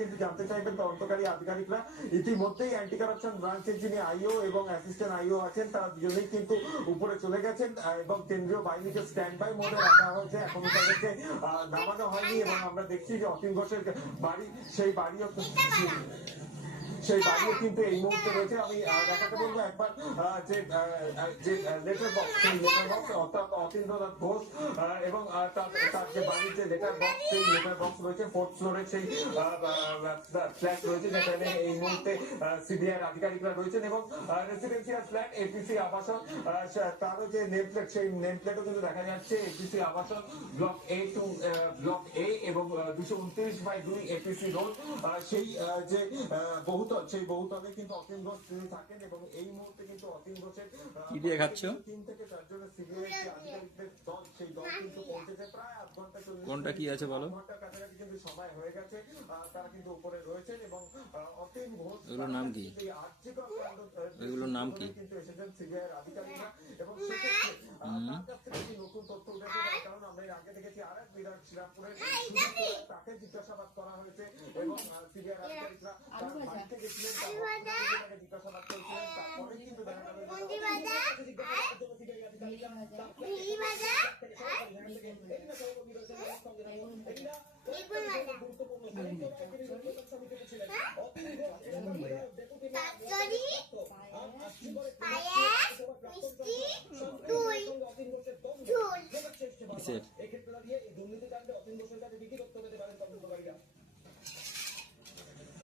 কিন্তু জানতে চাইবেন তদন্তকারী আধিকারিকরা। ইতিমধ্যেই অ্যান্টি কারাপশন ব্রাঞ্চের যিনি আইও এবং অ্যাসিস্ট্যান্ট আইও আছেন তারা দুজনেই কিন্তু উপরে চলে গেছেন এবং কেন্দ্রীয় বাহিনীকে স্ট্যান্ড বাই মোডে রাখা হয়েছে। এখনো তাদেরকে নামানো হয়নি এবং আমরা দেখছি যে অতীন ঘোষের বাড়ি সেই বাড়িও কিন্তু এই মুহূর্তে রয়েছে। আমি দেখাতে বলবো একবার যে লেটার বক্স, সেই লেটার বক্স অর্থাৎ অতীন্দ্রনাথ ঘোষ এবং তার যে বাড়ির যে লেটার বক্স, সেই লেটার বক্স রয়েছে 4th ফ্লোরে, সেই ফ্ল্যাট রয়েছে যেখানে এই মুহূর্তে সিবিআই আধিকারিকরা রয়েছেন এবং রেসিডেন্সিয়াল ফ্ল্যাট এপিসি আবাসন, তারও যে নেম প্লেট, সেই নেম প্লেটও কিন্তু দেখা যাচ্ছে এপিসি আবাসন block A two block A এবং 229/2 এপিসি রোড। সেই যে বহুতল, সেই বহুতলে কিন্তু অতীন ঘোষ তিনি থাকেন এবং এই মুহূর্তে কিন্তু অতীন ঘোষের কি দিয়ে খাচ্ছ? 3 থেকে 4 জনের সিবিআই আধিকারিকদের দল, সেই দল কিন্তু পৌঁছেছে প্রায় আধ ঘন্টা 40 কোনটা কি আছে বলো? ঘন্টার কাছাকাছি কিন্তু সময় হয়ে গেছে। তারা কিন্তু উপরে রয়েছেন এবং অতীন ঘোষ এগুলোর নাম কি? এগুলোর নাম কি? কিন্তু এসেছেন সিবিআই আধিকারিকরা এবং সেক্ষেত্রে তার কাছ থেকে কি নতুন তথ্য উঠেছে, কারণ আমরা এর আগে দেখেছি আরেক বিধায়ক শ্রীরামপুরের তাকে জিজ্ঞাসাবাদ করা হয়েছে এবং সিবিআই আধিকারিকরা তার বাড়িতে গেছিলেন, তাকে জিজ্ঞাসাবাদ করেছিলেন। তারপরে কিন্তু দেখা গেল কিসের?